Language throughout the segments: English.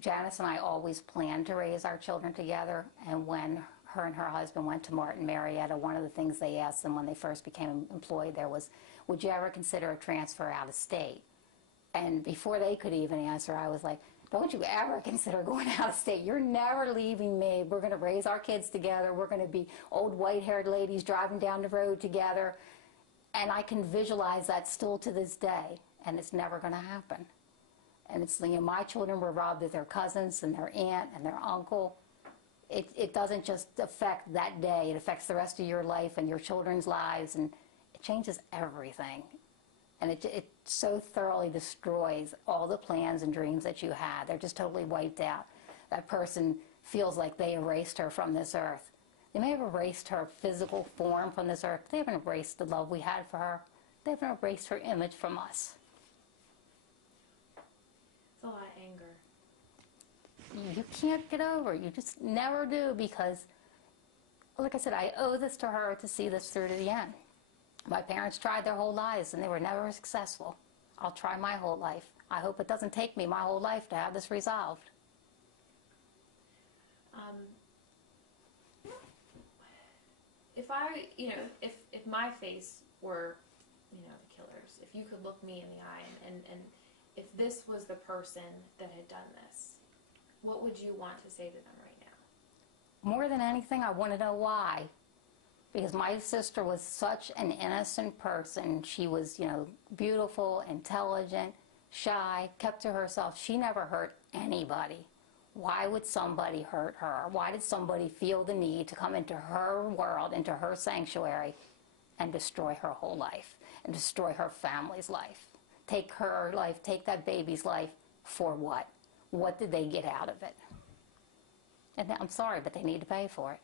Janice and I always planned to raise our children together, and when her and her husband went to Martin Marietta, one of the things they asked them when they first became employed there was, would you ever consider a transfer out of state? And before they could even answer, I was like, don't you ever consider going out of state. You're never leaving me. We're going to raise our kids together. We're going to be old white-haired ladies driving down the road together. And I can visualize that still to this day, and it's never going to happen. And it's, you know, my children were robbed of their cousins and their aunt and their uncle. It doesn't just affect that day. It affects the rest of your life and your children's lives, and it changes everything. And it so thoroughly destroys all the plans and dreams that you had. They're just totally wiped out. That person feels like they erased her from this earth. They may have erased her physical form from this earth, but they haven't erased the love we had for her. They haven't erased her image from us. It's a lot of anger. You can't get over it. You just never do, because, like I said, I owe this to her to see this through to the end. My parents tried their whole lives, and they were never successful. I'll try my whole life. I hope it doesn't take me my whole life to have this resolved. If I, if my face were, the killers, if you could look me in the eye and if this was the person that had done this, what would you want to say to them right now? More than anything, I want to know why. Because my sister was such an innocent person. She was, beautiful, intelligent, shy, kept to herself. She never hurt anybody. Why would somebody hurt her? Why did somebody feel the need to come into her world, into her sanctuary, and destroy her whole life, and destroy her family's life? Take her life, take that baby's life, for what? What did they get out of it? And I'm sorry, but they need to pay for it.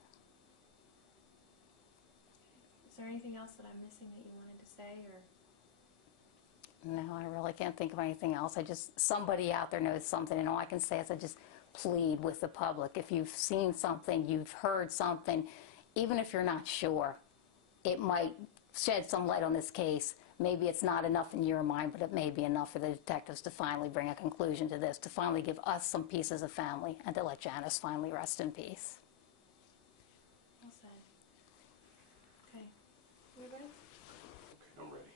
Is there anything else that I'm missing that you wanted to say, or? No, I really can't think of anything else. Somebody out there knows something, and all I can say is I just plead with the public. If you've seen something, you've heard something, even if you're not sure, it might shed some light on this case. Maybe it's not enough in your mind, but it may be enough for the detectives to finally bring a conclusion to this, to finally give us some peace as a family, and to let Janice finally rest in peace. Well said. Okay. You ready? Okay, I'm ready.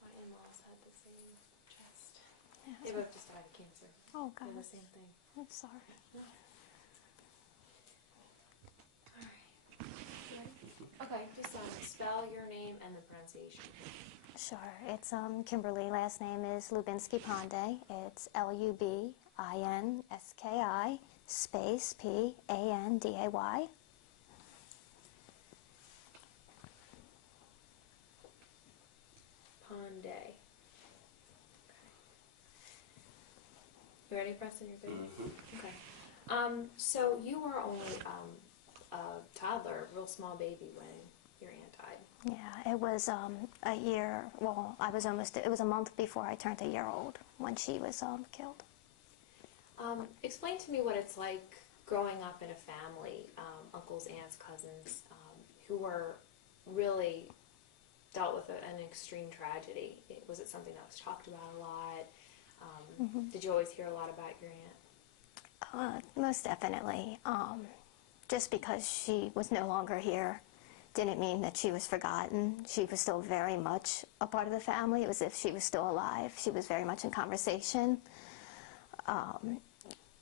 My in-laws had the same chest. Yeah. They both just died of cancer. Oh, God. They're the same thing. I'm sorry. Okay, just spell your name and the pronunciation. Sure. It's Kimberly. Last name is Lubinski Panday. It's Lubinski space Panday. Panday. Okay. You ready, Preston? You're good? Mm-hmm. Okay. So you were only a toddler, a real small baby when your aunt died. Yeah, it was a year, well, it was a month before I turned a year old when she was killed. Explain to me what it's like growing up in a family, uncles, aunts, cousins, who were really dealt with an extreme tragedy. Was it something that was talked about a lot? Did you always hear a lot about your aunt? Most definitely. Just because she was no longer here didn't mean that she was forgotten. She was still very much a part of the family. It was as if she was still alive. She was very much in conversation.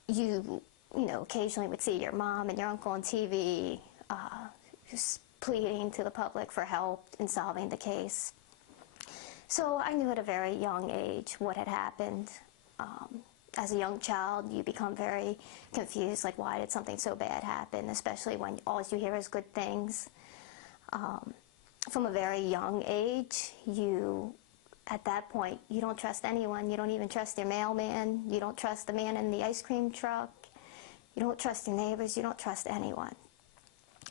You occasionally would see your mom and your uncle on TV just pleading to the public for help in solving the case. So I knew at a very young age what had happened. As a young child, you become very confused, like, why did something so bad happen, especially when all you hear is good things. From a very young age, at that point, you don't trust anyone. You don't even trust your mailman. You don't trust the man in the ice cream truck. You don't trust your neighbors. You don't trust anyone.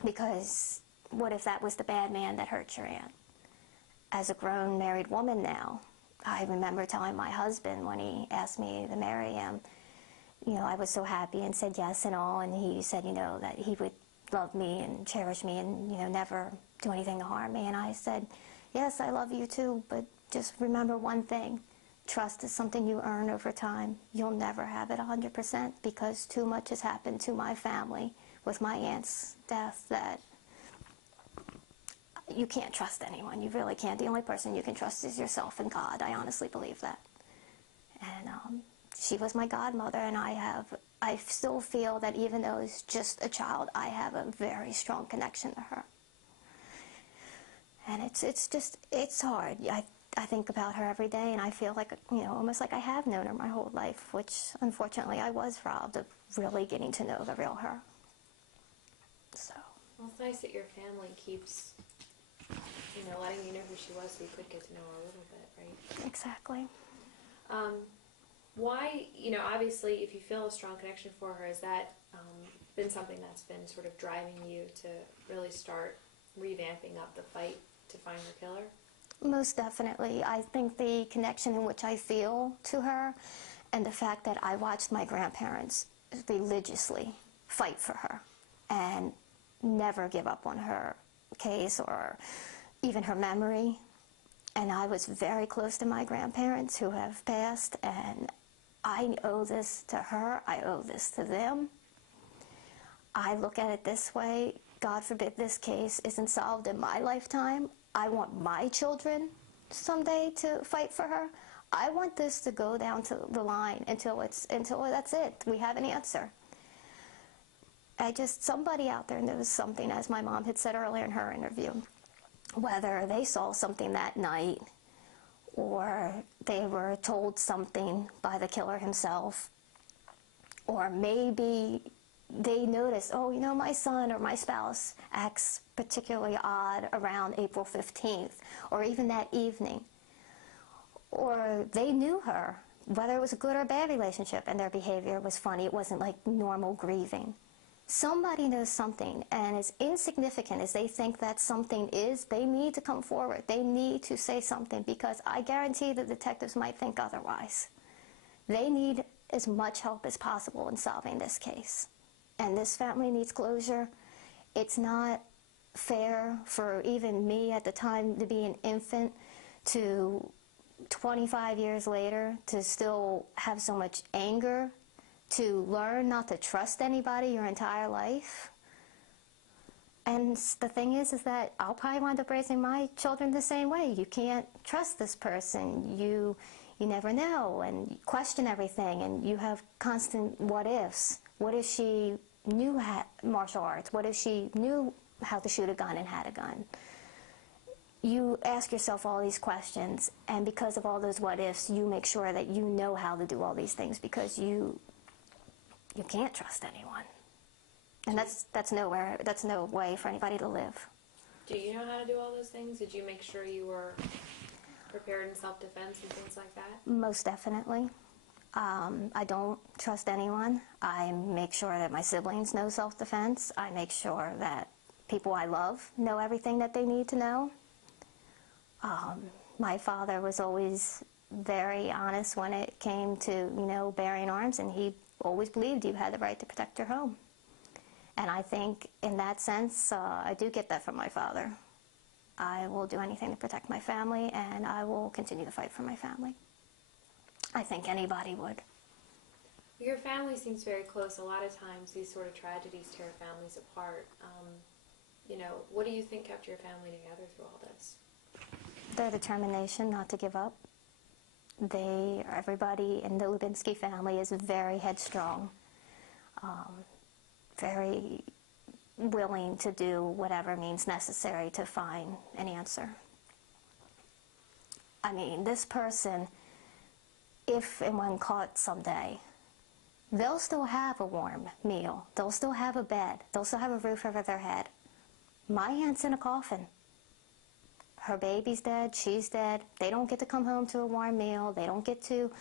Because what if that was the bad man that hurt your aunt? As a grown married woman now, I remember telling my husband when he asked me to marry him, I was so happy and said yes and all, and he said, that he would love me and cherish me and, never do anything to harm me. And I said, yes, I love you too, but just remember one thing. trust is something you earn over time. You'll never have it 100% because too much has happened to my family with my aunt's death that you can't trust anyone. You really can't. The only person you can trust is yourself and God. I honestly believe that. And she was my godmother, and I still feel that even though it's just a child, I have a very strong connection to her. And it's hard. I think about her every day, and I feel like, almost like I have known her my whole life, which unfortunately I was robbed of really getting to know the real her. So. Well, it's nice that your family keeps, letting you know who she was so you could get to know her a little bit, right? Exactly. Why, obviously, if you feel a strong connection for her, has that been something that's been sort of driving you to really start revamping up the fight to find her killer? Most definitely. I think the connection in which I feel to her and the fact that I watched my grandparents religiously fight for her and never give up on her case or even her memory. And I was very close to my grandparents who have passed, and I owe this to her. I owe this to them. I look at it this way. God forbid this case isn't solved in my lifetime. I want my children someday to fight for her. I want this to go down to the line until that's it. We have an answer. Somebody out there knows something, as my mom had said earlier in her interview. Whether they saw something that night or they were told something by the killer himself, or maybe they noticed, my son or my spouse acts particularly odd around April 15th, or even that evening. Or they knew her, whether it was a good or bad relationship, and their behavior was funny. It wasn't like normal grieving. Somebody knows something, and as insignificant as they think that something is, they need to come forward. They need to say something, because I guarantee the detectives might think otherwise. They need as much help as possible in solving this case. And this family needs closure. It's not fair for even me at the time to be an infant to 25 years later to still have so much anger, to learn not to trust anybody your entire life. And the thing is that I'll probably wind up raising my children the same way. You can't trust this person. You never know, and you question everything, and you have constant what ifs. What if she knew martial arts? What if she knew how to shoot a gun and had a gun? You ask yourself all these questions, and because of all those what ifs, you make sure that you know how to do all these things, because you can't trust anyone. And that's no way for anybody to live. Do you know how to do all those things? Did you make sure you were prepared in self-defense and things like that? Most definitely. I don't trust anyone. I make sure that my siblings know self-defense. I make sure that people I love know everything that they need to know. My father was always very honest when it came to, bearing arms, and he always believed you had the right to protect your home. And I think in that sense, I do get that from my father. I will do anything to protect my family, and I will continue to fight for my family. I think anybody would. Your family seems very close. A lot of times these sort of tragedies tear families apart. What do you think kept your family together through all this? Their determination not to give up. Everybody in the Lubinski family is very headstrong, very willing to do whatever means necessary to find an answer. I mean, this person, if and when caught someday, they'll still have a warm meal. They'll still have a bed. They'll still have a roof over their head. My aunt's in a coffin. Her baby's dead. She's dead. They don't get to come home to a warm meal. They don't get to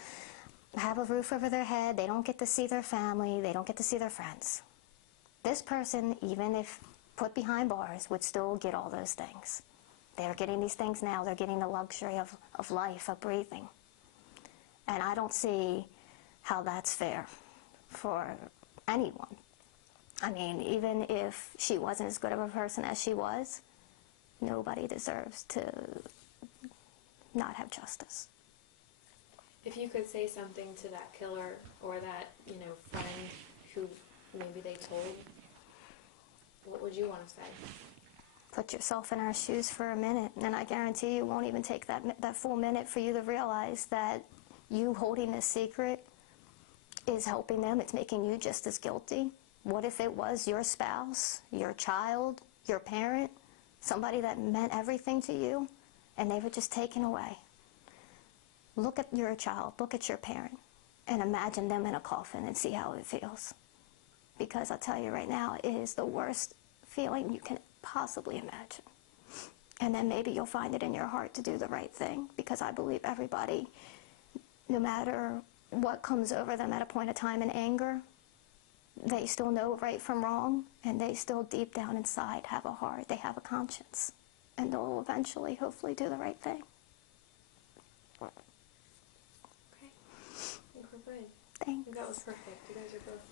have a roof over their head. They don't get to see their family. They don't get to see their friends. This person, even if put behind bars, would still get all those things. They're getting these things now. They're getting the luxury of life, of breathing. And I don't see how that's fair for anyone. I mean, even if she wasn't as good of a person as she was, nobody deserves to not have justice. If you could say something to that killer or that, friend who maybe they told, what would you want to say? Put yourself in our shoes for a minute, and I guarantee you it won't even take that full minute for you to realize that you holding this secret is helping them. It's making you just as guilty. What if it was your spouse, your child, your parent, somebody that meant everything to you, and they were just taken away? Look at your child, look at your parent, and imagine them in a coffin and see how it feels. Because I'll tell you right now, it is the worst feeling you can possibly imagine. And then maybe you'll find it in your heart to do the right thing, because I believe everybody, no matter what comes over them at a point of time in anger, they still know right from wrong, and they still deep down inside have a heart, they have a conscience, and they'll eventually, hopefully, do the right thing. Okay. I think we're good. I Thanks. think that was perfect. You guys are both